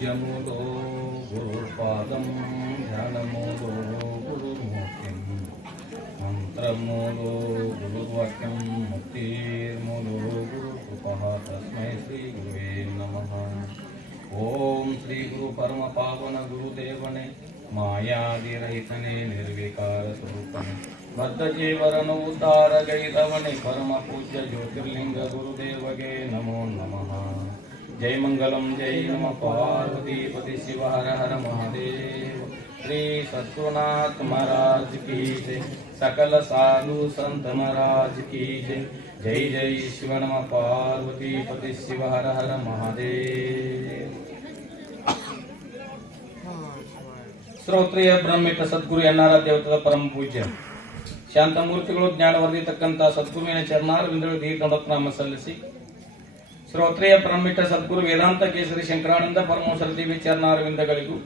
पूज्यमूलो गुरुपादं ध्यानमूलो गुरुमूर्तिं मंत्रमूलो गुरुवाक्यं मुक्तिर्मूलो गुरुकृपः तस्मै श्रीगुरुवे नमः। ओम श्री गुरु परम पावन गुरुदेवने मायादिरहितने निर्विकार स्वरूपने बद्ध जीवरनु उद्धार गैदवने परम पूज्य ज्योतिर्लिंग गुरुदेवगे नमो नमः। जय मंगलम जय नमः पार्वती पति शिव हर हर महादेव। श्री सद्गुरुनाथ महाराज की जय, सकल साधु संत महाराज की जय। जय जय शिव नमः पार्वती पति शिव हर हर महादेव। ಶ್ರೋತ್ರಿಯ ಬ್ರಹ್ಮಿತ ಸದ್ಗುರು ಎನ್ನಾರ ದೇವತದ ಪರಮ ಪೂಜ್ಯ ಶಾಂತಮೂರ್ತಿಗಳು ಜ್ಞಾನವರ್ಧಿತಕ್ಕಂಥ ಸದ್ಗುರುವಿನ ಚರಣಾರವಿಂದಗಳು ದೀರ್ಘನಾಮ ಸಲ್ಲಿಸಿ ಶ್ರೋತ್ರಿಯ ಬ್ರಹ್ಮಿತ ಸದ್ಗುರು ವೇದಾಂತ ಕೇಸರಿ ಶಂಕರಾನಂದ ಪರಮಹಂಸರ ದೇವಿ ಚರಣಾರವಿಂದಗಳಿಗೂ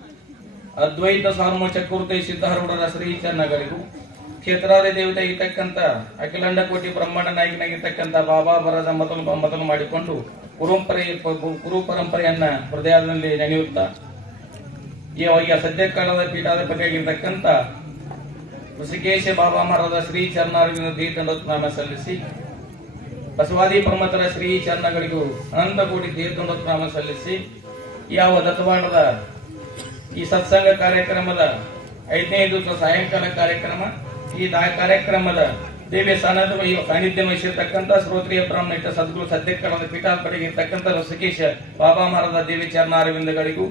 ಅದ್ವೈತ ಸಾರ್ವ ಚಕ್ರವರ್ತಿ ಸಿದ್ಧಾರೂಢರ ಶ್ರೀ ಚರಣಗಳಿಗೂ ಕ್ಷೇತ್ರಾದಿ ದೇವತೆ ಇರತಕ್ಕಂಥ ಅಖಿಲಾಂಡ ಕೋಟಿ ಬ್ರಹ್ಮಾಂಡ ನಾಯಕನಾಗಿರ್ತಕ್ಕಂಥ ಬಾಬಾ ಬರದ ಮೊದಲು ಮಾಡಿಕೊಂಡು ಗುರು ಪರಂಪರೆಯನ್ನ ಹೃದಯದಲ್ಲಿ ನೆನೆಯುತ್ತಾ ಈಗ ಸದ್ಯ ಕಾಲದ ಪೀಠಾಧಿಪತಿಯಾಗಿರ್ತಕ್ಕಂಥ ಋಷಿಕೇಶ ಬಾಬಾ ಮಹಾರಾಜ ಶ್ರೀ ಚರಣಾರವಿಂದ ತೀರ್ಥನಾಮ ಸಲ್ಲಿಸಿ ಬಸವಾದಿ ಪ್ರಮತರ ಶ್ರೀ ಚರಣಗಳಿಗೂ ಅನಂತ ಕೋಟಿ ತೀರ್ಥನಾಮ ಸಲ್ಲಿಸಿ ಯಾವ ದತ್ತವಾಡದ ಈ ಸತ್ಸಂಗ ಕಾರ್ಯಕ್ರಮದ 5ನೇ ದಿವಸ ಸಾಯಂಕಾಲ ಕಾರ್ಯಕ್ರಮ ಈ ಕಾರ್ಯಕ್ರಮದ ದೇವಿಯ ಸಾನ್ನಿಧ್ಯ ವಹಿಸಿರ್ತಕ್ಕಂಥ ಶ್ರೋತ್ರಿಯ ಬ್ರಹ್ಮನಿಷ್ಠ ಸದ್ಗುರು ಸದ್ಯ ಕಾಲದ ಪೀಠಾಧಿಪತಿಯಾಗಿರ್ತಕ್ಕಂಥ ಋಷಿಕೇಶ ಬಾಬಾ ಮಹಾರಾಜ ದೇವಿ ಚರಣಾರವಿಂದಗಳಿಗೂ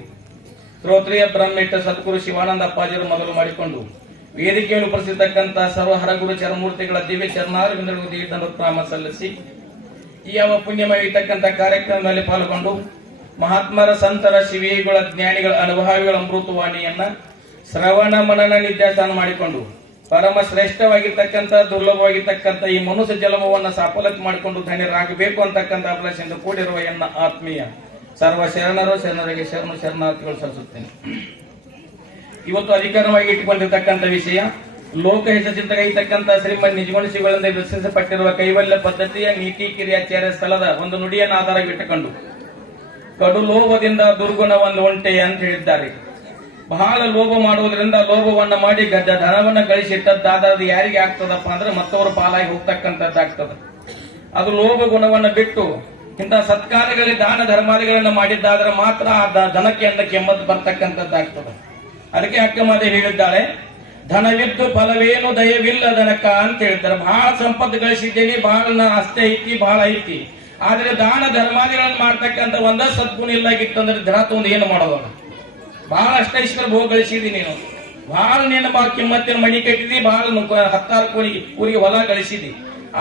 ಶ್ರೋತ್ರಿಯ ಬ್ರಹ್ಮನಿಷ್ಠ ಸದ್ಗುರು ಶಿವಾನಂದ ಅಪ್ಪಾಜಿಯರು ಮೊದಲು ಮಾಡಿಕೊಂಡು ವೇದಿಕೆಯನ್ನು ಉಪಸ್ಥಿತಕ್ಕಂಥ ಸರ್ವ ಹರಗುರು ಚರಮೂರ್ತಿಗಳ ದಿವ್ಯ ಚರಣಾರವಿಂದಗಳಿಗೂ ದೀರ್ಘನಾಮ ಸಲ್ಲಿಸಿ ಈ ಯಾವ ಪುಣ್ಯಮಯತಕ್ಕಂಥ ಕಾರ್ಯಕ್ರಮದಲ್ಲಿ ಪಾಲ್ಗೊಂಡು ಮಹಾತ್ಮರ ಸಂತರ ಶಿವಿಗಳ ಜ್ಞಾನಿಗಳ ಅನುಭವಿಗಳ ಅಮೃತವಾಣಿಯನ್ನ ಶ್ರವಣ ಮನನ ನಿತ್ಯಾಸನ ಮಾಡಿಕೊಂಡು ಪರಮ ಶ್ರೇಷ್ಠವಾಗಿರ್ತಕ್ಕಂಥ ದುರ್ಲಭವಾಗಿರ್ತಕ್ಕಂಥ ಈ ಮನುಷ್ಯ ಜನ್ಮವನ್ನು ಸಫಲತೆ ಮಾಡಿಕೊಂಡು ಧನ್ಯರಾಗಬೇಕು ಅಂತಕ್ಕಂಥ ಅಭಿಲಾಷೆಯಿಂದ ಕೂಡಿರುವ ಎನ್ನ ಆತ್ಮೀಯ ಸರ್ವ ಶರಣರಿಗೆ ಶರಣಾರ್ಥಿಗಳು ಸಲ್ಲಿಸುತ್ತೇನೆ. ಇವತ್ತು ಅಧಿಕಾರವಾಗಿ ಇಟ್ಟುಕೊಂಡಿರ್ತಕ್ಕಂಥ ವಿಷಯ ಲೋಕ ಹಿತಚಿಂತಕೈತಕ್ಕಂಥ ಶ್ರೀಮದ್ ನಿಜಗುಣಶಿಗಳಿಂದ ವಿಶ್ಲೇಷಿಸಲ್ಪಟ್ಟಿರುವ ಕೈವಲ್ಯ ಪದ್ಧತಿಯ ನೀತಿ ಕಿರಿಯಾಚಾರ್ಯ ಸ್ಥಳದ ಒಂದು ನುಡಿಯನ್ನು ಆಧಾರವಿಟ್ಟುಕೊಂಡು ಕಡು ಲೋಭದಿಂದ ದುರ್ಗುಣವನ್ನು ಉಂಟೆ ಅಂತ ಹೇಳಿದ್ದಾರೆ. ಬಹಳ ಲೋಭ ಮಾಡುವುದರಿಂದ ಲೋಭವನ್ನ ಮಾಡಿ ಧನವನ್ನ ಗಳಿಸಿಟ್ಟದ್ದಾದ್ರೆ ಅದು ಯಾರಿಗೆ ಆಗ್ತದಪ್ಪ ಅಂದ್ರೆ ಮತ್ತವರು ಪಾಲಾಗಿ ಹೋಗ್ತಕ್ಕಂಥದ್ದಾಗ್ತದೆ. ಅದು ಲೋಭ ಗುಣವನ್ನ ಬಿಟ್ಟು ಇಂತಹ ಸತ್ಕಾರ್ಯಗಳಲ್ಲಿ ದಾನ ಧರ್ಮಾದಿಗಳನ್ನು ಮಾಡಿದ್ದಾದ್ರೆ ಮಾತ್ರ ಆ ಧನಕ್ಕೆ ಅಂದ ಕೆಮ್ಮತ್ತು ಬರ್ತಕ್ಕಂಥದ್ದಾಗ್ತದೆ. ಅದಕ್ಕೆ ಅಕ್ಕಮಾದೇವಿ ಹೇಳಿದ್ದಾಳೆ, ಧನವಿದ್ದು ಫಲವೇನು ದಯವಿಲ್ಲ ದನಕ ಅಂತ ಹೇಳ್ತಾರೆ. ಬಹಳ ಸಂಪತ್ತು ಗಳಿಸಿದ್ದೇನೆ, ಬಹಳ ಆಸ್ತಿ ಐತಿ, ಬಹಳ ಐತಿ, ಆದ್ರೆ ದಾನ ಧರ್ಮಾದಿಗಳನ್ನು ಮಾಡ್ತಕ್ಕಂಥ ಒಂದ ಸದ್ಗುಣ ಇಲ್ಲಾಗಿತ್ತಂದ್ರೆ ಧನ ತಗೊಂಡು ಏನು ಮಾಡೋದಲ್ಲ. ಬಹಳ ಅಷ್ಟೈಶ್ವರ ಭೋಗ ಗಳಿಸಿದಿ ನೀನು, ಬಹಳ ನೀನು ಕಿಮ್ಮತ್ತಿನ ಮಣಿ ಕಟ್ಟಿದಿ, ಬಹಳ 10 ಊರಿಗೆ ಹೊಲ ಗಳಿಸಿದಿ.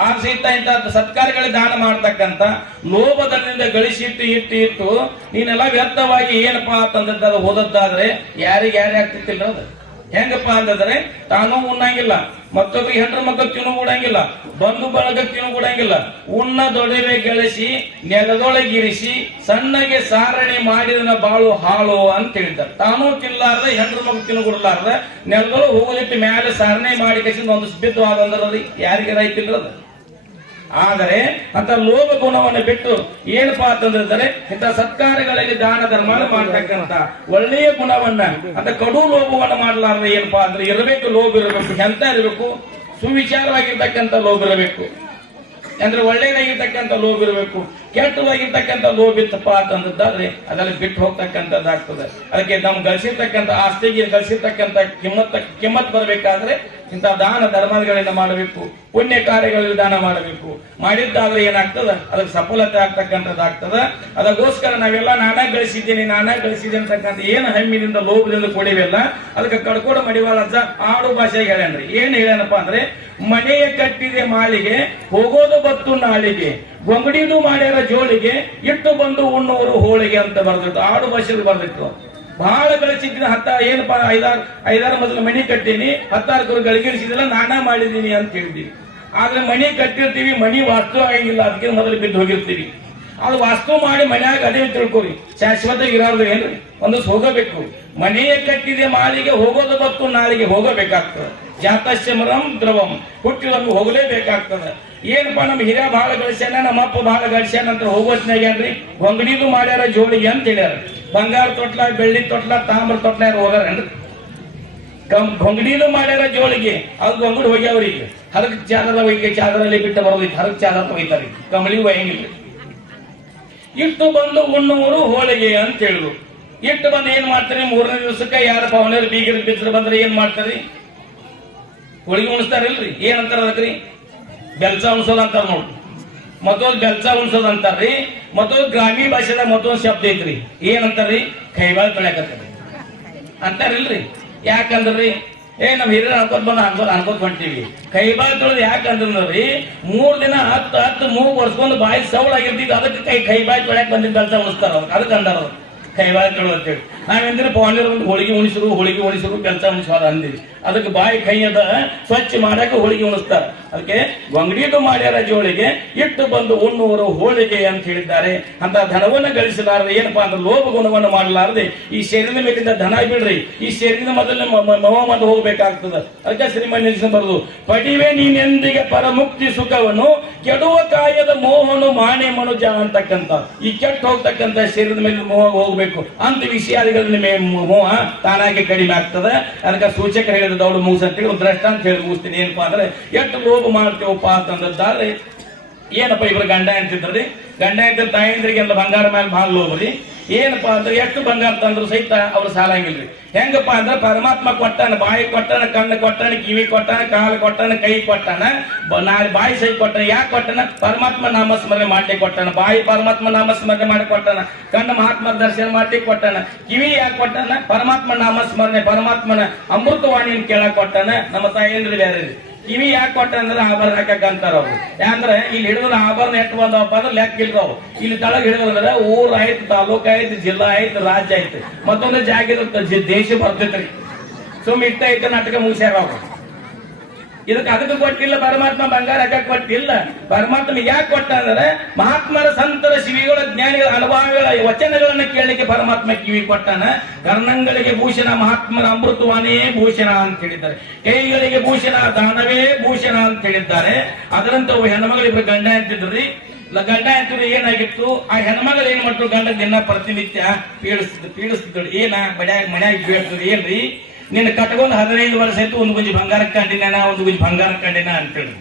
ಆ ಸಹಿತ ಇಂತಹ ಸತ್ಕಾರ್ಯಗಳ ದಾನ ಮಾಡ್ತಕ್ಕಂಥ ಲೋಭದಿಂದ ಗಳಿಸಿಟ್ಟು ಇಟ್ಟು ನೀನೆಲ್ಲ ವ್ಯರ್ಥವಾಗಿ ಏನಪ್ಪಾ ಅಂತಂದ್ರೆ ಅದು ಓದದ್ದಾದ್ರೆ ಯಾರಿಗೆ ಆಗ್ತಿತ್ತಿಲ್ಲ. ಅದು ಹೆಂಗಪ್ಪಾ ಅಂತಂದ್ರೆ ತಾನು ಉಣ್ಣಂಗಿಲ್ಲ, ಮತ್ತೊಬ್ಬರಿಗೆ ಹೆಂಡ್ರ ಮಕ್ಕಳು ತಿನ್ನುಗೂಡಂಗಿಲ್ಲ, ಬಂಧು ಬಳಗ ತಿನ್ನುಗೂಡಂಗಿಲ್ಲ, ಉಣ್ಣದೊಡವೆ ಗಳಿಸಿ ನೆಲದೊಳಗಿರಿಸಿ ಸಣ್ಣಗೆ ಸಾರಣೆ ಮಾಡಿದ ಬಾಳು ಹಾಳು ಅಂತ ಹೇಳಿದ್ದಾರೆ. ತಾನೂ ತಿನ್ನಲಾರ್ದ ಹೆಂಡ್ರ ಮಕ್ಕಳು ತಿನ್ನುಗೂಡಲಾರ್ದ ನೆಲದೊಳಗೆ ಹೋಗೋದಿಟ್ಟು ಮೇಲೆ ಸಾರಣೆ ಮಾಡಿ ಕಸಿದ ಒಂದು ಬಿದ್ದು ಆದಂದ್ರೆ ಯಾರಿಗೆ ರೈತಿಲ್ಲ. ಆದರೆ ಅಂತ ಲೋಭ ಗುಣವನ್ನು ಬಿಟ್ಟು ಏನಪ್ಪಾ ಅಂತಂದ್ರೆ ಇಂಥ ಸತ್ಕಾರ್ಯಗಳಲ್ಲಿ ದಾನ ಧರ್ಮ ಮಾಡ್ತಕ್ಕಂಥ ಒಳ್ಳೆಯ ಗುಣವನ್ನ ಅಂತ ಕಡು ಲೋಭವನ್ನ ಮಾಡಲಾರ್ದ ಏನಪ್ಪಾ ಅಂದ್ರೆ ಇರಬೇಕು, ಲೋಭ ಇರಬೇಕು. ಎಂತ ಇರಬೇಕು? ಸುವಿಚಾರವಾಗಿರ್ತಕ್ಕಂಥ ಲೋಭ ಇರಬೇಕು, ಅಂದ್ರೆ ಒಳ್ಳೆಯದಾಗಿರ್ತಕ್ಕಂಥ ಲೋಭ ಇರಬೇಕು. ಕೆಟ್ಟದಾಗಿರ್ತಕ್ಕಂಥ ಲೋಭ ಇತ್ತಪ್ಪ ಅಂತಂದಾದ್ರೆ ಅದರಲ್ಲಿ ಬಿಟ್ಟು ಹೋಗ್ತಕ್ಕಂಥದ್ದಾಗ್ತದೆ. ಅದಕ್ಕೆ ನಮ್ಗೆ ಗಳಿಸಿರ್ತಕ್ಕಂಥ ಆಸ್ತಿಗೆ ಗಳಿಸಿರ್ತಕ್ಕಂಥ ಕಿಮ್ಮತ್ ಬರಬೇಕಾದ್ರೆ ಇಂಥ ದಾನ ಧರ್ಮಗಳಿಂದ ಮಾಡಬೇಕು, ಪುಣ್ಯ ಕಾರ್ಯಗಳಲ್ಲಿ ದಾನ ಮಾಡಬೇಕು. ಮಾಡಿದ್ದಾದ್ರೆ ಏನಾಗ್ತದ ಅದಕ್ಕೆ ಸಫಲತೆ ಆಗ್ತಕ್ಕಂಥದ್ದಾಗ್ತದ. ಅದಕ್ಕೋಸ್ಕರ ನಾವೆಲ್ಲ ನಾನೇ ಗಳಿಸಿದ್ದೀನಿ ಅಂತಕ್ಕಂಥ ಏನು ಹೆಮ್ಮಿನಿಂದ ಲೋಭದಿಂದ ಕೊಡಿವೆಲ್ಲ ಅದಕ್ಕೆ ಕಡ್ಕೋಡ ಮಡಿವಾಳ ಅಜ್ಜ ಆಡು ಭಾಷೆಗೆ ಹೇಳ್ಯಾನ್ರಿ. ಏನ್ ಹೇಳ್ಯಾನಪ್ಪ ಅಂದ್ರೆ, ಮನೆಯ ಕಟ್ಟಿದೆ ಮಾಳಿಗೆ ಹೋಗೋದು ಬತ್ತು ನಾಳಿಗೆ, ಗೊಂಗಡಿದು ಮಾಡ್ಯಾರ ಜೋಳಿಗೆ ಇಟ್ಟು ಬಂದು ಉಣ್ಣುವರು ಹೋಳಿಗೆ ಅಂತ ಬರ್ದಿತ್ತು. ಆಡು ಭಾಷೆಗೆ ಬರ್ದಿತ್ತು. ಬಹಳ ಗಳಿಸಿದ್ದೀನಿ, ಏನಪ್ಪಾ 5-6 ಮೊದಲು ಮನಿ ಕಟ್ಟೀನಿ, 16 ಗಳಿಸಿದಿಲ್ಲ, ನಾನಾ ಮಾಡಿದೀನಿ ಅಂತ ಹೇಳಿದೀವಿ. ಆದ್ರೆ ಮನಿ ಕಟ್ಟಿರ್ತೀವಿ, ಮನಿ ವಾಸ್ತು ಆಗಂಗಿಲ್ಲ, ಅದಕ್ಕೆ ಮೊದಲು ಬಿದ್ದು ಹೋಗಿರ್ತೀವಿ. ಅದು ವಾಸ್ತು ಮಾಡಿ ಮನ್ಯಾಗ ಅದೇ ತಿಳ್ಕೊರಿ, ಶಾಶ್ವತ ಇರೋದು ಏನ್ರಿ ಒಂದು ಹೋಗಬೇಕು. ಮನೆಯ ಕಟ್ಟಿದೆ ಮಾಳಿಗೆ ಹೋಗೋದು ಬತ್ತು ನಾಳಿಗೆ ಹೋಗಬೇಕಾಗ್ತದೆ. ಜಾತಸ್ಯ ಮರಂ ದ್ರವಂ, ಹುಟ್ಟಿದನ್ನು ಹೋಗಲೇಬೇಕಾಗ್ತದೆ. ಏನಪ್ಪಾ ನಮ್ಮ ಹಿರಿಯ ಬಹಳ ಗಳಿಸ್ಯಾನ, ನಮ್ಮ ಅಪ್ಪ ಬಹಳ ಗಳಿಸ್ಯಾನ ಅಂತ ಹೋಗೋತ್ನಾಗ್ಯಾನ್ರಿ. ಗೊಂಗಡಿದು ಮಾಡ್ಯಾರ ಜೋಳಿಗೆ ಅಂತ ಹೇಳ್ಯಾರ. ಬಂಗಾರ ತೊಟ್ಲ, ಬೆಳ್ಳಿ ತೊಟ್ಲ, ತಾಮ್ರ ತೊಟ್ಲ ಯಾರು ಹೋಗಾರೇನ್ರಿ? ಗೊಂಗಡಿನೂ ಮಾಡ್ಯಾರ ಜೋಳಿಗೆ, ಅದು ಗೊಂಗಡಿ ಹೋಗ್ಯಾವ್ರಿಗೆ. ಹರಕ್ ಚಾದರ ಒಯ್ಗೆ, ಚಾದರಲ್ಲಿ ಬಿಟ್ಟು ಬರೋದೈತಿ, ಹರಕ್ ಚಾದರ ಒಯ್ತಾರ, ಕಂಬಳಿ ಒಯ್ಯಂಗಿಲ್ಲ. ಇಟ್ಟು ಬಂದು ಉಣ್ಣುವರು ಹೋಳಿಗೆ ಅಂತ ಹೇಳಿದ್ರು. ಇಟ್ಟು ಬಂದು ಏನ್ ಮಾಡ್ತಾರೆ? 3ನೇ ದಿವಸಕ್ಕೆ ಯಾರ ಪವನರು ಬೀಗರು ಬಿದ್ರು ಬಂದ್ರೆ ಏನ್ ಮಾಡ್ತಾರಿ? ಹೋಳಿಗೆ ಉಣಿಸ್ತಾರಿಲ್ರಿ. ಏನಂತಾರ ಅದಕ್ರಿ? ಬೆಲ್ಸ ಉಣಿಸೋದು ಅಂತಾರ ನೋಡ್ರಿ. ಮತ್ತೊಂದು ಬೆಲ್ಸ ಉಣಿಸೋದು ಅಂತಾರ್ರಿ. ಮತ್ತೊಂದು ಗ್ರಾಮೀಣ ಭಾಷೆದಾಗ ಮತ್ತೊಂದು ಶಬ್ದ ಐತ್ರಿ. ಏನಂತಾರ್ರಿ? ಕೈಬಾಳ ತೊಳ್ಯಾಕತ್ತಾರ ಅಂತಾರಿಲ್ರಿ. ಯಾಕಂದ್ರಿ ನಮ್ ಹಿರಿಯರು ಅನ್ಕೋತ ಹೊಂಟೀವಿ. ಕೈಬಾಳ ತೊಳೆದು ಯಾಕಂದ್ರಿ 3 ದಿನ ಹತ್ತು ಮೂಗು ಒರ್ಸ್ಕೊಂಡು ಬಾಯಿ ಸೌಳ್ ಆಗಿರ್ತಿದ್, ಅದಕ್ಕೆ ಕೈಬಾಯಿ ತೊಳ್ಯಾಕ್ ಬಂದಿದ್ದ ಕೆಲಸ ಉಣಿಸ್ತಾರ. ಅದಕ್ಕೆ ಅಂದಾರ ಕೈಬಾಯಿ ತೊಳೆದು ಅಂತೇಳಿ. ನಾವೆಂದ್ರೆ ಪವನರು ಒಂದು ಹೋಳಿಗೆ ಉಣಿಸರು ಕೆಲಸ ಉಣಿಸೋದು ಅಂದಿವಿ. ಅದಕ್ಕೆ ಬಾಯಿ ಕೈ ಅದ ಸ್ವಚ್ಛ ಮಾಡಕ್ಕೆ ಹೋಳಿಗೆ ಉಣಿಸ್ತಾರ. ಅದಕ್ಕೆ ಗೊಂಗಡಿದು ಮಾಡ್ಯಾರ ಜೋಳಿಗೆ, ಇಟ್ಟು ಬಂದು ಉಣ್ಣುವರು ಹೋಳಿಗೆ ಅಂತ ಹೇಳಿದ್ದಾರೆ. ಅಂತ ಧನವನ್ನು ಗಳಿಸಲಾರದೆ, ಏನಪ್ಪಾ ಅಂದ್ರೆ ಲೋಭ ಗುಣವನ್ನು ಮಾಡಲಾರದೆ ಈ ಶರೀರದ ಮೇಲಿಂದ ಧನ ಬಿಡ್ರಿ, ಈ ಶರೀರದ ಮೊದಲನೇ ಮತ ಹೋಗ್ಬೇಕಾಗ್ತದ. ಅದಕ್ಕೆ ಶ್ರೀಮನ್ ಬರುದು, ಪಡಿವೆ ನೀನೆಂದಿಗೆ ಪರಮುಕ್ತಿ ಸುಖವನ್ನು, ಕೆಡುವ ಕಾಯದ ಮೋಹನು ಮಾಣೆ ಮನುಜ ಅಂತಕ್ಕಂಥ ಈ ಕೆಟ್ಟ ಹೋಗ್ತಕ್ಕಂಥ ಶರೀರದ ಮೇಲೆ ಮೋಹ ಹೋಗ್ಬೇಕು ಅಂತ ವಿಷಯಾದಿಗಳ ಮೋಹ ತಾನಾಗಿ ಕಡಿಮೆ ಆಗ್ತದೆ. ಅದಕ್ಕೆ ಸೂಚಕ ಹೇಳಿದ ದೌಡು ಮುಗಿಸಂತೇಳಿ ಒಂದು ದೃಷ್ಟ ಅಂತ ಹೇಳಿ ಮುಗಿಸ್ತೀನಿ. ಏನಪ್ಪಾ ಅಂದ್ರೆ ಎಷ್ಟು ಲೋಭ ಮಾಡ್ತೇವಪ್ಪ ಅಂತಂದಾದ್ರೆ ಏನಪ್ಪಾ ಇಬ್ರು ಗಂಡ ಅಂತಿದ್ರಿ, ಗಂಡ ಅಂತ ತಾಯಂದ್ರಿಗೆಲ್ಲ ಬಂಗಾರ ಮೇಲೆ ಭಾಳ ಲೋಭರಿ. ಏನಪ್ಪಾ ಅಂದ್ರೆ ಎಷ್ಟು ಬಂಗಾರ ತಂದ್ರು ಸಹಿತ ಅವ್ರು ಸಾಲಂಗಿಲ್ರಿ. ಹೆಂಗಪ್ಪಾ ಅಂದ್ರೆ ಪರಮಾತ್ಮ ಕೊಟ್ಟಾನ, ಬಾಯಿ ಕೊಟ್ಟಾನ, ಕಣ್ಣು ಕೊಟ್ಟಾನ, ಕಿವಿ ಕೊಟ್ಟಾನ, ಕಾಲು ಕೊಟ್ಟಾನ, ಕೈ ಕೊಟ್ಟಾನ, ಬಾಯಿ ಸೈ ಕೊಟ್ಟಾನ. ಯಾಕೆ ಕೊಟ್ಟಾನ? ಪರಮಾತ್ಮ ನಾಮಸ್ಮರಣೆ ಮಾಡಿ ಕೊಟ್ಟಾನ. ಬಾಯಿ ಪರಮಾತ್ಮ ನಾಮಸ್ಮರಣೆ ಮಾಡಿ ಕೊಟ್ಟಾನ, ಕಣ್ಣು ಮಹಾತ್ಮ ದರ್ಶನ ಮಾಡಿ ಕೊಟ್ಟಾನ, ಕಿವಿ ಯಾಕೆ ಕೊಟ್ಟಾನ? ಪರಮಾತ್ಮ ನಾಮಸ್ಮರಣೆ, ಪರಮಾತ್ಮನ ಅಮೃತವಾಣಿಯನ್ನು ಕೇಳಕ್ ಕೊಟ್ಟಾನ. ನಮ್ಮ ತಾಯಂದ್ರಿ ಬೇರೆ ಕಿವಿ ಯಾಕೆ ಕೊಟ್ಟ ಅಂದ್ರೆ ಆಭರಣ ಹಾಕಕ್ ಅಂತಾರ ಅವ್ರು. ಯಾಕಂದ್ರೆ ಇಲ್ಲಿ ಹಿಡಿದ್ರೆ ಆಭರಣ ಎಷ್ಟು ಬಂದವಪ್ಪ ಅಂದ್ರೆ ಲೆಕ್ಕ ಇಲ್ರವು. ಇಲ್ಲಿ ತಳಗ್ ಹಿಡಿದ್ರೆ ಊರ್ ಆಯ್ತು, ತಾಲೂಕ್ ಆಯ್ತು, ಜಿಲ್ಲಾ ಆಯ್ತು, ರಾಜ್ಯ ಆಯ್ತು, ಮತ್ತೊಂದು ಜಾಗ ದೇಶ ಬರ್ತೈತ್ರಿ. ಸುಮ್ ಇಷ್ಟ ಐತೆ ನಾಟಕ ಮುಗಿಸ್ಯಾರ ಅವ್ರು. ಅದಕ್ಕೆ ಕೊಟ್ಟಿಲ್ಲ ಪರಮಾತ್ಮ, ಬಂಗಾರ ಹಾಕಕ್ ಕೊಟ್ಟಿಲ್ಲ. ಪರಮಾತ್ಮ ಯಾಕೆ ಕೊಟ್ಟ ಅಂದ್ರೆ ಮಹಾತ್ಮರ, ಸಂತರ, ಶಿವಿಗಳ, ಜ್ಞಾನಿಗಳ ಅನುಭವಗಳ ವಚನಗಳನ್ನ ಕೇಳಲಿಕ್ಕೆ ಪರಮಾತ್ಮ ಕಿವಿ ಕೊಟ್ಟಾನ. ಕರ್ಣಂಗಳಿಗೆ ಭೂಷಣ ಮಹಾತ್ಮರ ಅಮೃತವಾನೇ ಭೂಷಣ ಅಂತ ಹೇಳಿದ್ದಾರೆ. ಕೈಗಳಿಗೆ ಭೂಷಣ ದಾನವೇ ಭೂಷಣ ಅಂತ ಹೇಳಿದ್ದಾರೆ. ಅದರಂತ ಹೆಣ್ಮಗಳಿಬ್ರು ಗಂಡ ಅಂತಿದ್ರಿ. ಗಂಡ ಅಂತಿದ್ರು ಏನಾಗಿತ್ತು? ಆ ಹೆಣ್ಮಗಳು ಏನ್ ಮಾಡ್ತು? ಗಂಡ ದಿನ ಪ್ರತಿನಿತ್ಯ ಪೀಡಿಸ್ತಿದ್ರು. ಏನ ಮನ್ಯಾಗ ಬೀಳ್ತಿದ್ರು. ಏನ್ರಿ ನಿನ್ನ ಕಟ್ಕೊಂಡು 15 ವರ್ಷ ಆಯ್ತು, ಒಂದು ಗುಂಜಿ ಬಂಗಾರ ಕಂಡಿನ, ಒಂದು ಗುಂಜಿ ಬಂಗಾರ ಕಂಡಿನ ಅಂತೇಳಿ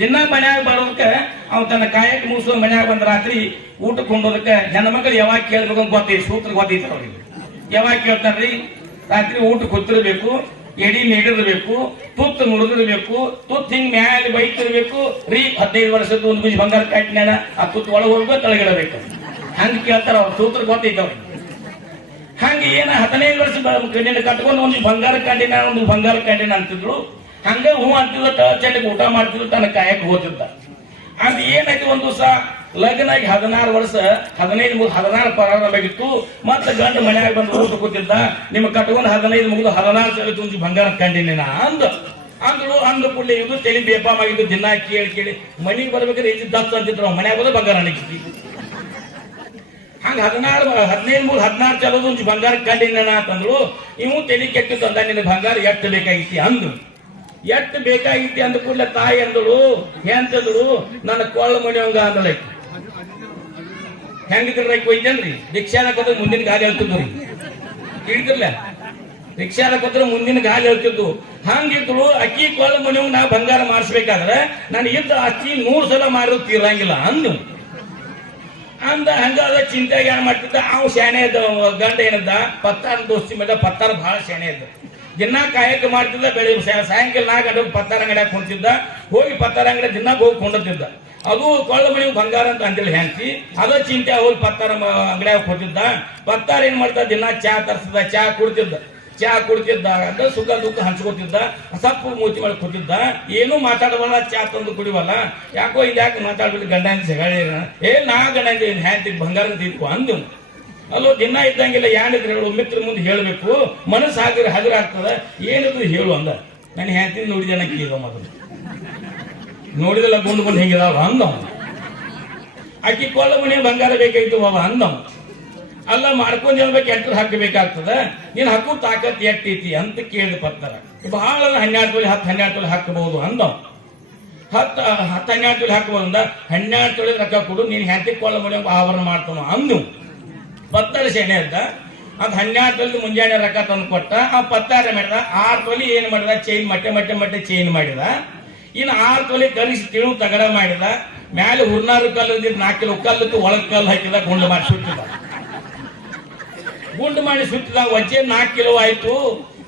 ದಿನ ಮನ್ಯಾಗ ಬರೋದಕ್ಕೆ ಅವ್ ತನ್ನ ಕಾಯಕ್ಕೆ ಮುಗಿಸೋ ಮನ್ಯಾಗ ಬಂದ ರಾತ್ರಿ ಊಟಕ್ಕೆ ಕೊಂಡೋದಕ್ಕೆ ಹೆಣ್ಮಕ್ಳು ಯಾವಾಗ ಕೇಳ್ಬೇಕು ಅಂತ ಗೊತ್ತೈತಿ, ಸೂತ್ರ ಗೊತ್ತೈತಿ ಅವ್ರಿಗೆ. ಯಾವಾಗ ಕೇಳ್ತಾರ್ರಿ? ರಾತ್ರಿ ಊಟಕ್ಕೆ ಗೊತ್ತಿರಬೇಕು, ಎಡಿ ನೀಡಿರ್ಬೇಕು, ತುತ್ತು ನುಡಿದಿರ್ಬೇಕು, ತುತ್ತು ಹಿಂಗ್ ಮ್ಯಾಲೆ ಬೈತಿರ್ಬೇಕು ರೀ. 15 ವರ್ಷದ್ದು ಒಂದು ಗುಂಜಿ ಬಂಗಾರ ಕಂಡಿನ, ಆ ತುತ್ತು ಒಳಗೆ ಹೋಗ್ಬೇಕು, ತಳಗಿಡಬೇಕು. ಹಂಗ ಕೇಳ್ತಾರ ಅವ್ರ, ಸೂತ್ರ ಗೊತ್ತೈತಿ ಅವ್ರಿಗೆ. ಹಂಗ ಏನ 15 ವರ್ಷ ನಿನ್ನ ಕಟ್ಕೊಂಡು ಒಂದು ಬಂಗಾರ ಕಂಡಿನ, ಒಂದು ಬಂಗಾರ ಕಂಡಿನ ಅಂತಿದ್ರು. ಹಂಗ ಹೂ ಅಂತಿದ್ರು, ಚಂಡಿಗೆ ಊಟ ಮಾಡ್ತಿದ್ರು, ತನ್ನ ಕಾಯಕ್ಕೆ ಹೋಗ್ತಿದ್ದ. ಅಂತ ಏನಾಯ್ತು, ಒಂದ್ ದಿವಸ ಲಗ್ನ ಆಗಿ 16 ವರ್ಷ, 16 ಪ್ರಾರಂಭವಾಗಿತ್ತು. ಮತ್ತೆ ಗಂಡ ಮನ್ಯಾಗ ಬಂದು ಊಟ ಕೂತಿದ್ದ. ನಿಮ್ಮ ಕಟ್ಕೊಂಡು 15 ಮುಗಿದು 16 ಸಲ ಒಂದು ಬಂಗಾರ ಕಂಡಿನ ಅಂದ್ರು ಕೂಡಲೇ ಇದು ತಲೆ ಬೇಪಾಮಾಗಿದ್ದು. ದಿನ ಕೇಳಿ ಮನಿಗೆ ಬರ್ಬೇಕಾದ್ರೆ ಇದು ದತ್ತು ಅಂತಿದ್ರು. ಮನ್ಯಾಗ ಬಂದ್ರೆ ಬಂಗಾರ ಅಣಗಿತ್ತು. ಹಂಗ 15 ಚಲೋದು ಒಂದು ಬಂಗಾರ ಕಂಡಿನ ಅಂತಂದ್ರು. ಇವು ತಲೆ ಕೆಟ್ಟಿದ್ದು ಅಂದ, ನಿನ್ನ ಬಂಗಾರ ಎಷ್ಟು ಬೇಕಾಗಿತಿ ಅಂದ್ರು. ಎಷ್ಟು ಬೇಕಾಗಿತಿ ಅಂದ ಕೂಡಲೇ ತಾಯಿ ಅಂದಳು, ಎಂತಂದಳು, ನನ್ನ ಕೊಳ್ಳ ಮನೆಯವಂಗ ಅಂದಳ. ಹೆಂಗಿದ್ರಿ ಒಯ್ತೇನ್ರಿ? ರಿಕ್ಷಾದಾಗ ಹೋದ್ರೆ ಮುಂದಿನ ಗಾಲಿ ಹೇಳ್ತಿದ್ರಿ, ಹಿಡಿದಿರ್ಲ? ರಿಕ್ಷಾದಾಗ ಹೋದ್ರೆ ಮುಂದಿನ ಗಾಲಿ ಹೇಳ್ತಿದ್ದು. ಹಂಗಿದ್ರು ಅಕ್ಕಿ ಕೊಳ್ಳ ಮನೆಯವಂಗ ನಾ ಬಂಗಾರ ಮಾಡಿಸ್ಬೇಕಾದ್ರೆ ನಾನು ಇದ್ದ ಅಕ್ಕಿ 100 ಸಲ ಮಾಡಿದ್ರು ತೀರಂಗಿಲ್ಲ ಅಂದು ಹಂಗಾದ ಚಿಂತೆಗೆ ಏನ್ ಮಾಡ್ತಿದ್ದ ಅವ್ ಶಾಣೆ ಇದ್ದ. ಗಂಡ ಏನದ ಪತ್ತಾರ ದೋಸ್ತಿ ಮೇಲೆ ಪತ್ತಾರ ಬಹಳ ಶಾಣೆ ಇದ್ದ. ದಿನ ಕಾಯಕ ಮಾಡ್ತಿದ್ದ. ಬೆಳಿಗ್ಗೆ ಸಾಯಂಕಾಲ 4 ಗಂಟೆಗೆ ಪತ್ತಾರ ಅಂಗಡಿಯಾಗ ಕುಂತಿದ್ದ. ಹೋಗಿ ಪತ್ತಾರ ಅಂಗಡಿ ದಿನ ಹೋಗಿ ಕೊಂಡತಿದ್ದ. ಅದು ಕೊಳ್ಳ ಮನೆ ಬಂಗಾರ ಅಂತ ಅಂತೇಳಿ ಹೆಂಚಿ ಅದ ಚಿಂತೆ ಹೋಗಿ ಪತ್ತಾರ ಅಂಗಡಿಯಾಗ ಕೊಟ್ಟಿದ್ದ. ಪತ್ತಾರ ಏನ್ ಮಾಡ್ತಾ ದಿನ ಚಾ ತರಿಸಿದ, ಚಾ ಕುಡ್ತಿದ್ದ ಅಂತ ಸುಖ ದುಃಖ ಹಂಚ್ಕೊತಿದ್ದ. ಸಪ್ಪು ಮೂತಿ ಮಾಡಿ ಕೂತಿದ್ದ. ಏನು ಮಾತಾಡವಲ್ಲ, ಚಾ ತಂದು ಕುಡಿವಲ್ಲ. ಯಾಕೋ ಇದ್ಯಾಕೆ ಮಾತಾಡ್ಬಿಟ್ಟು ಗಂಡ ಅಂತ ಜಗಳ ನಾ ಗಂಡ ಹ್ಯಾಂತಿ ಬಂಗಾರ ತಿಳ್ಕೊ ಅಂದು. ಅಲ್ಲೋ ದಿನ ಇದ್ದಂಗಿಲ್ಲ, ಏನಿದ್ರು ಹೇಳು, ಮಿತ್ರ ಮುಂದೆ ಹೇಳ್ಬೇಕು, ಮನಸ್ಸು ಹಗರ ಆಗ್ತದ. ಏನಿದ್ರು ಹೇಳು ಅಂದ. ನಾನು ಹ್ಯಾಂತಿ ನೋಡಿದ ಕೇಳ ಮೊದಲು ನೋಡಿದಲ್ಲ ಗುಂಡು ಹೆಂಗಿದಾವ ಅಂದವ. ಆಕಿ ಕೊಳ್ಳ ಮನೆ ಬಂಗಾರ ಬೇಕಾಗಿತ್ತು ಅವ ಅಂದವ. ಅಲ್ಲ ಮಾಡ್ಕೊಂಡ್ ಹೇಳ್ಬೇಕು, ಎಂಟ್ರು ಹಾಕಬೇಕಾಗ್ತದ. ನೀನ್ ಹಾಕು ತಾಕತ್ ಎಟ್ಟೈತಿ ಅಂತ ಕೇಳಿದ ಪತ್ತಾರ. ಬಹಳ 12 ತೊಲೆ 10-12 ತೊಲೆ ಹಾಕಬಹುದು ಅಂದವ. 10-12 ತೊಲೆ ಹಾಕಬಹುದು ಅಂದ. 12 ತೊಲೆ ರೊಕ್ಕ ಕೊಡು, ನೀನ್ ಹ್ಯಾಂತಿ ಕೊಳ್ಳ ಮನೆ ಆವರಣ ಮಾಡ್ತಾನ ಅಂದು. ಪತ್ತಾರ ಶೆಣೆ ಅಂತ ಅದು 12 ತೊಲಿ ಮುಂಜಾನೆ ರೊಕ್ಕ ತಂದು ಕೊಟ್ಟ. ಆ ಪತ್ತಾರ ಮಾಡಿದ 6 ತೊಲಿ ಏನ್ ಮಾಡಿದ ಚೈನ್ ಮಟ್ಟೆ ಚೈನ್ ಮಾಡಿದ. ಇನ್ನು 6 ತೊಲಿ ಕಲಿಸಿ ತಿಳು ತಗಡ ಮಾಡಿದ. ಮ್ಯಾಲೆ ಹುರ್ನಾರು ಕಲ್ಲು 4 ಕಿಲೋ ಕಲ್ಲತ್ತು ಒಳಗ್ ಕಲ್ಲು ಹಾಕಿದ. ಗುಂಡು ಮಾಡಿ ಸುತ್ತಿದ ವಜ್ಜೆ 4 ಕಿಲೋ ಆಯ್ತು.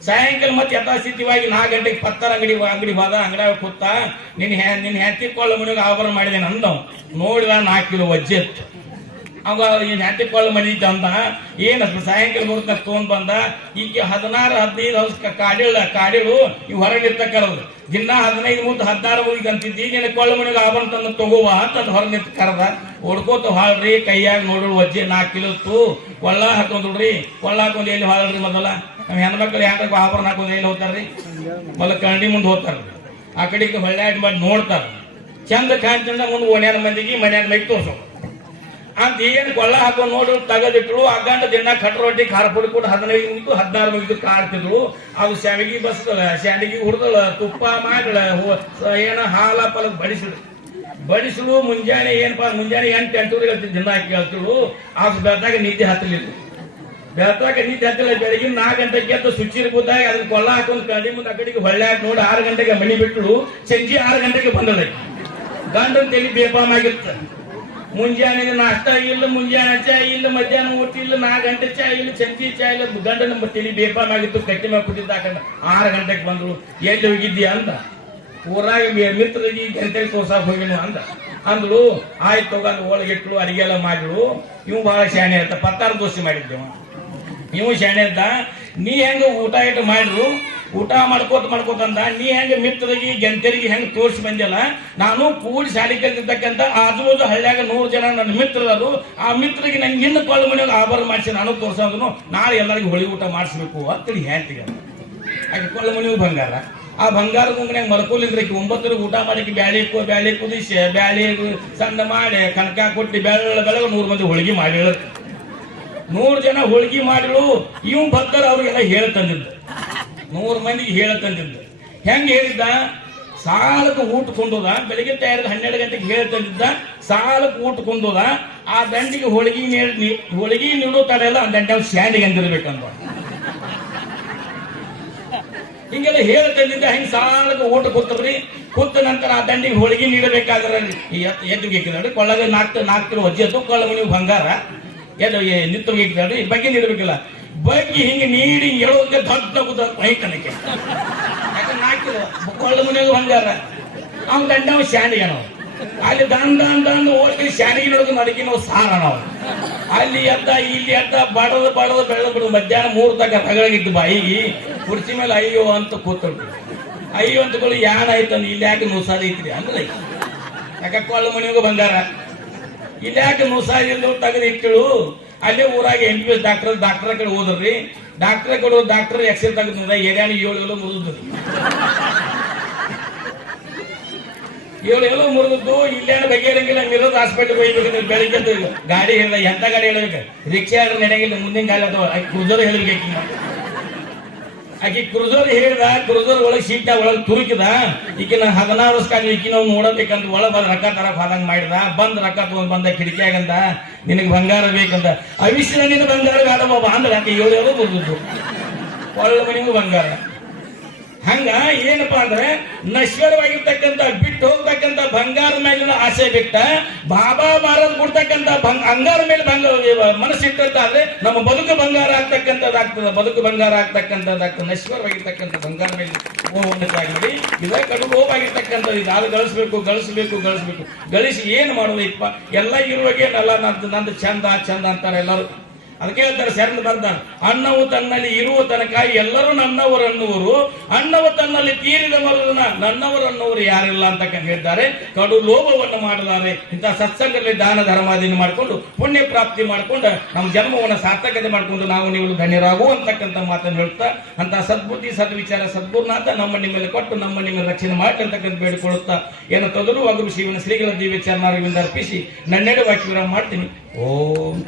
ಸಾಯಂಕಾಲ ಮತ್ತೆ ಯಥಾಸ್ಥಿತಿವಾಗಿ 4 ಗಂಟೆಗೆ ಪತ್ತಾರ ಅಂಗಡಿ ಹೋದ. ಅಂಗಡಿಯಾಗ ಕೂತ ನಿನ್ ಹೆತ್ತಿಕೊಳ್ಳ ಮನೆಗೆ ಆಭರಣ ಮಾಡಿದೇನೆ ಅಂದ. ನೋಡಿದ 4 ಕಿಲೋ ವಜ್ಜೆ ಇತ್ತು. ಅವ ಹೆತ್ತಿಕೊಳ್ಳ ಮನಿ ಅಂದ. ಏನ ಸಾಯಂಕಾಲ ಬರುತ್ತ ತೊಗೊಂಡ್ ಬಂದ. ಈಗ 16-15 ಹೌಸ್ ಕಾಡಿಳು ಇವ್ ಹೊರಗೆ ಇರ್ತಕ್ಕರದು. ದಿನ 15-16 ಹೋಗಿ ಅಂತಿದ್ದಿ. ನೀನು ಕೊಳ್ಳ ಮನೆಗೆ ಆಭರಣ ತಂದು ತಗೋವ ಅಂತ ಹೊರಗೆ ನಿಂತ ಕರದ. ಹೊಡ್ಕೋತ ಹಾಳ್ರಿ ಕೈಯಾಗ ನೋಡ್ರಿ ವಜ್ಜೆ 4 ಕಿಲೋ ಇತ್ತು. ಕೊಳ್ಳ ಹಾಕೊಂಡ್ರಿ. ಕೊಳ್ಳ ಹಾಕೊಂಡ್ ಎಲ್ಲಿ ಹಾಳ್ರಿ ಮೊದಲ ನಮ್ ಹೆಣ್ಮಕ್ಳು ಯಾಕೆ ಆಭರಣ ಹಾಕೊಂಡ್ ಎಲ್ಲಿ ಹೋಗ್ತಾರ್ರಿ? ಮೊದಲ ಕರಡಿ ಮುಂದೆ ಹೋಗ್ತಾರ್ರಿ. ಆ ಕಡೆಗೆ ಹೊಳ್ಳೆ ಮಾಡಿ ನೋಡ್ತಾರ. ಚಂದ ಕಾಣ್ತಂದ ಮುಂದೆ ಓಣ್ಯಾನ ಮಂದಿಗೆ ಮನ್ಯಾನ ಮೈಗೆ ತೋರ್ಸೋ ಅಂತ ಏನ್ ಕೊಳ್ಳ ಹಾಕೊಂಡ್ ನೋಡ್ರು ತಗದಿಟ್ರು. ಆ ಗಂಡ ದಿನ ಕಟ್ಟ ರೊಟ್ಟಿ ಖಾರ ಪುಡಿ ಕೊಟ್ಟು 15 ಮುಗಿತು 16 ಮುಗಿತು ಕಾಡ್ತಿದ್ರು. ಅವು ಶಾವಿಗೆ ಬಸ್ದಳ ಶಾವಿಗೆ ಹುರಿದಳ ತುಪ್ಪ ಮಾಡಳ ಏನ ಹಾಲ ಪಲ ಬಡಿಸಲು ಮುಂಜಾನೆ ಏನಪ್ಪಾ ಮುಂಜಾನೆ 8-8 ದಿನ ಹಾಕಿ ಹೇಳ್ತಿಳು. ಆ ಬೆಳತಾಗ ನಿದ್ದೆ ಹತ್ತಲಿಲ್ಲ. ಬೆಳಗ್ಗೆ 4 ಗಂಟೆಗೆ ಎದ್ದು ಸುಚ್ಚಿರ್ ಕೂತಾಗ ಅದನ್ನ ಕೊಳ್ಳ ಹಾಕೊಂಡ್ ಕಡಿ ಮುಂದೆ ಆ ಕಡೆಗೆ ಹೊಳ್ಳೆ ಹಾಕಿ ನೋಡಿ 6 ಗಂಟೆಗೆ ಮನಿ ಬಿಟ್ಟಳು. ಸಂಜೆ 6 ಗಂಟೆಗೆ ಬಂದಳ. ಗಂಡನ ತಲೆ ಬೇಪಾಮಾಗಿತ್ತ. ಮುಂಜಾನೆ ನಾಷ್ಟ ಇಲ್ಲ, ಮುಂಜಾನೆ ಚಾ ಇಲ್ಲ, ಮಧ್ಯಾಹ್ನ ಊಟ ಇಲ್ಲ, 4 ಗಂಟೆ ಚಾ ಇಲ್ಲ, ಸಂಜೆ ಚಾ ಇಲ್ಲ. ಗಂಡನ ತಲೆ ಬೇಪಾಮಾಗಿತ್ತು. ಕಟ್ಟಿ ಮೇಲೆ ಕುಟ್ಟಿದ್ದಾಕಂಡ 6 ಗಂಟೆಗೆ ಬಂದ್ರು. ಎಲ್ಲಿ ಹೋಗಿದ್ದಿ ಅಂದ. ಊರಾಗ ಮಿತ್ರರಿಗೆ ಗಂಟೆಗೆ ತೋರ್ಸಾಕ್ ಹೋಗಿನು ಅಂದ್ಳು. ಆಯ್ತು ತಗೊಂಡ್ ಒಳಗಿಟ್ಲು ಅಡಿಗೆ ಎಲ್ಲ ಮಾಡಿಳು. ಇವ್ ಬಹಳ ಶಾಣೆ ಅಂತ ಪತ್ತಾರ ದೋಸೆ ಮಾಡಿದ್ದೇವ. ಇವು ಶಾಣೆ ಅಂತ ನೀ ಹೆಂಗ ಊಟ ಮಾಡಿದ್ರು ಊಟ ಮಾಡ್ಕೋತಂದ. ನೀ ಹೆಂಗ ಮಿತ್ರರಿಗೆ ಗೆಂತರಿಗೆ ಹೆಂಗ್ ತೋರಿಸಿ ಬಂದಿಲ್ಲ. ನಾನು ಕೂಡಿ ಶಾಲೆ ಕಲಿತಿರ್ತಕ್ಕಂಥ ಆಜು ಬಾಜು ಹಳ್ಳಿಯಾಗ 100 ಜನ ನನ್ನ ಮಿತ್ರರು. ಆ ಮಿತ್ರರಿಗೆ ನಂಗೆ ಇನ್ನು ಕೊಳ್ಳ ಮನೆಯಾಗ ಆಭರಣ ಮಾಡಿಸಿ ನಾನು ತೋರ್ಸೋದನ್ನು ನಾಳೆ ಎಲ್ಲರಿಗೂ ಹೋಳಿ ಊಟ ಮಾಡಿಸ್ಬೇಕು ಅಂತೇಳಿ ಹೇಳ್ತೀವಿ. ಹಾಗೆ ಕೊಳ್ಳ ಮನೆಯೂ ಬಂಗಾರ. ಆ ಬಂಗಾರದ ಮುಂಗನ್ಯಾಗ ಮಲ್ಕೋಲಿಂದ್ರೆ 9 ಊಟ ಮಾಡಿಕ್ಕೆ ಬ್ಯಾಳಿ ಕುದಿಸಿ ಬ್ಯಾಳಿ ಸಣ್ಣ ಮಾಡಿ ಕಣಕ ಕೊಟ್ಟು ಬೆಳಗ್ಗೆ 100 ಮಂದಿ ಹೋಳಿಗೆ ಮಾಡಿಳು. 100 ಜನ ಹೋಳಿಗೆ ಮಾಡಿಳು. ಇವ್ ಭಕ್ತರು ಅವ್ರಿಗೆಲ್ಲ ಹೇಳ್ತಂದಿದ್ದ. 100 ಮಂದಿಗೆ ಹೇಳ್ತಂದಿದ್ದ. ಹೆಂಗ್ ಹೇಳಿದ್ದ? ಸಾಲಕ್ಕೆ ಊಟ ಕೊಂಡೋದ. ಬೆಳಿಗ್ಗೆ ತಯಾರಿದ 12 ಗಂಟೆಗೆ ಹೇಳ್ತಂದಿದ್ದ. ಸಾಲಕ್ಕೆ ಊಟ ಕೊಂಡೋದ. ಆ ದಂಡಿಗೆ ಹೋಳಿಗೆ ನೀಡೋ ತಡ ಎಲ್ಲ ಆ ದಂಡೆ ಸ್ಯಾಂಡಿಗೆ ಅಂದಿರ್ಬೇಕಂತ ಹಿಂಗೆಲ್ಲ ಹೇಳ್ತಂದಿದ್ದ. ಹೆಂಗ್ ಸಾಲಕ್ಕೆ ಊಟ ಕೂತವ್ರಿ. ಕೂತ ನಂತರ ಆ ದಂಡಿಗೆ ಹೋಳಿಗೆ ನೀಡಬೇಕಾದ್ರೆ ಎದ್ದು ಕೊಳ್ಳಗ 4 ಕಿಲೋ ವಜ್ಜೆ ಇತ್ತು. ಕೊಳ್ಳ ಮನೆಯು ಬಂಗಾರ ಎದ್ದು ನಿಂತು ಬಗ್ಗೆ ನೀಡಬೇಕಿಲ್ಲ. ಬಗ್ಗೆ ಹಿಂಗೆ ನೀಡಿ ಹೇಳೋದಕ್ಕೆ ದೊಡ್ಡ ಮೈಕನಕ್ಕೆ 4 ಕಿಲೋ ಕೊಳ್ಳ ಮನೆಯು ಬಂಗಾರ. ಅವ್ನ ದಂಡ ಅವ್ ಶಾಂಡಿಗೆ ನಾವು ಅಲ್ಲಿ ದಂಡ ಹೋಗಿ ಶಾಂಡಿಗೆ ನೋಡೋದು ನಡಗಿ ನಾವು ಸಾರ ನಾವು ಅಲ್ಲಿ ಎದ್ದ ಇಲ್ಲಿ ಎದ್ದ ಬಡದು ಬೆಳೆದು ಮಧ್ಯಾಹ್ನ 3 ತಕ ರಗಳಾಗಿದ್ದು ಬಾಯಿಗೆ ಕುರ್ಚಿ ಮೇಲೆ ಅಯ್ಯೋ ಅಂತ ಕೂತ್ಬಿಟ್ಟು ಅಯ್ಯೋ ಅಂತಗಳು ಯಾನಾಯ್ತಂದು ಇಲ್ಲಿ ಯಾಕೆ ನುಸಾದ ಐತ್ರಿ ಅಂದ್ರೆ ಯಾಕೆ ಕೊಳ್ಳ ಮನೆಗೂ ಬಂಗಾರ ಇಲ್ಲಿ ಯಾಕೆ ನುಸಾದಿಲ್ಲ ತೆಗೆದು ಇಟ್ಟಳು. ಅಲ್ಲೇ ಊರಾಗ MBBS ಡಾಕ್ಟರ್ ಕಡೆ ಹೋದ್ರಿ. ಡಾಕ್ಟರ್ ಎಕ್ಸ್ರೇ ತೆಗೆದ ಎಡ್ಯಾನಿ 7 ಮುರಿದ್ರಿ. 7 ಮುರಿದದ್ದು. ಇಲ್ಲೇನು ಬಗೆಹರಂಗಿಲ್ಲ. ಮಿರೋದ್ ಹಾಸ್ಪಿಟಲ್ ಹೋಗ್ಬೇಕು. ಬೆಳಿಗ್ಗೆ ಗಾಡಿ ಹೇಳಿದ ಎಂತ ಗಾಡಿ ಹೇಳ್ಬೇಕು? ರಿಕ್ಷಾ ಆದ್ರೆ ನಡೆಯಂಗಿಲ್ಲ. ಮುಂದಿನ ಗಾಡಿ ಅಥವಾ ಕ್ರೂಸರ್ ಹೇಳ್ಬೇಕು. ಆಕಿ ಕ್ರೂಸರ್ ಹೇಳಿದ. ಕ್ರೂಸರ್ ಒಳಗೆ ಸೀಟ ಒಳಗೆ ತುರುಕಿದ. ಈಕಿನ 16 ವರ್ಷಕ್ಕಾಗಿ ಈಕಿ ನಾವು ನೋಡಬೇಕಂತ ಒಳಗೆ ಬಂದ್ ರೊಕ್ಕ ತರಕ್ ಹೋದಂಗ್ ಮಾಡಿದ. ಬಂದ್ ರೊಕ್ಕ ತಗೊಂಡ್ ಬಂದ ಕಿಟಕಿಯಾಗಂದ ನಿನಗೆ ಬಂಗಾರ ಬೇಕಂತ. ಅವಿಶ್ವ ನಿನ್ನ ಬಂಗಾರ ಬೇಡ ಬಾಬಾ ಅಂದ್ರೆ ಆಕೆ 7 ಬರ್ದಿದ್ದು. ಒಳ್ಳೆ ಮನೆಗೂ ಬಂಗಾರ. ಹಂಗ ಏನಪ್ಪಾ ಅಂದ್ರೆ ನಶ್ವರವಾಗಿರ್ತಕ್ಕಂಥ ಬಿಟ್ಟು ಹೋಗ್ತಕ್ಕಂಥ ಬಂಗಾರ ಮೇಲಿನ ಆಸೆ ಬಿಟ್ಟ ಬಾಬಾ ಮಾರದ್ ಕೊಡ್ತಕ್ಕಂಥ ಅಂಗಾರ ಮೇಲೆ ಮನಸ್ಸಿಟ್ಟಂತಾದ್ರೆ ನಮ್ಮ ಬದುಕು ಬಂಗಾರ ಆಗ್ತಕ್ಕಂಥದ್ದಾಗ್ತದೆ. ಬದುಕು ಬಂಗಾರ ಆಗ್ತಕ್ಕಂಥದ್ದಾಗ್ತದೆ. ನಶ್ವರವಾಗಿರ್ತಕ್ಕಂಥ ಬಂಗಾರ ಮೇಲೆ ಹೋಗಿ ಇದ ಕಡು ಲೋಭಾಗಿರ್ತಕ್ಕಂಥದ್ದು. ಇದು ಅದು ಗಳಿಸ್ಬೇಕು. ಗಳಿಸಿ ಏನ್ ಮಾಡೋದಪ್ಪ? ಎಲ್ಲ ಇರುವಾಗೆ ನಲ್ಲ ನಂದು ಚಂದ ಅಂತಾರೆ ಎಲ್ಲರೂ. ಅದಕ್ಕೆ ಹೇಳ್ತಾರೆ ಶರಣ ಬರ್ದ ಅನ್ನವು ತನ್ನಲ್ಲಿ ಇರುವ ತನಕ ಎಲ್ಲರೂ ನನ್ನವರನ್ನುವರು, ಅನ್ನವು ತನ್ನಲ್ಲಿ ತೀರಿದ ಮರುದನ ನನ್ನವರನ್ನುವರು ಯಾರಿಲ್ಲ ಅಂತ ಹೇಳ್ತಾರೆ. ಕಡು ಲೋಭವನ್ನು ಮಾಡಲಾರೆ. ಇಂತಹ ಸತ್ಸಂಗದಲ್ಲಿ ದಾನ ಧರ್ಮಾದಿನ ಮಾಡಿಕೊಂಡು ಪುಣ್ಯ ಪ್ರಾಪ್ತಿ ಮಾಡಿಕೊಂಡು ನಮ್ಮ ಜನ್ಮವನ್ನು ಸಾರ್ಥಕತೆ ಮಾಡಿಕೊಂಡು ನಾವು ನೀವು ಧನ್ಯರಾಗುವಂತಕ್ಕಂಥ ಮಾತನ್ನು ಹೇಳ್ತಾ ಅಂತ ಸದ್ಬುದ್ಧಿ ಸದ್ವಿಚಾರ ಸದ್ಗುರುನಾಥ ನಮ್ಮ ನಿಮ್ಮಲ್ಲಿ ಕೊಟ್ಟು ನಮ್ಮ ನಿಮ್ಮ ರಕ್ಷಣೆ ಮಾಡ್ತಕ್ಕಂಥ ಬೇಡಿಕೊಳ್ಳುತ್ತಾ ಏನು ತೊದಲು ಹಾಗೂ ಶಿವನ ಶ್ರೀಗಳ ದಿವ್ಯ ಚರಣಾರವಿಂದ ಅರ್ಪಿಸಿ ನನ್ನೆಡೆ ವಾಕ್ಯ ಮಾಡ್ತೀನಿ. ಓಂ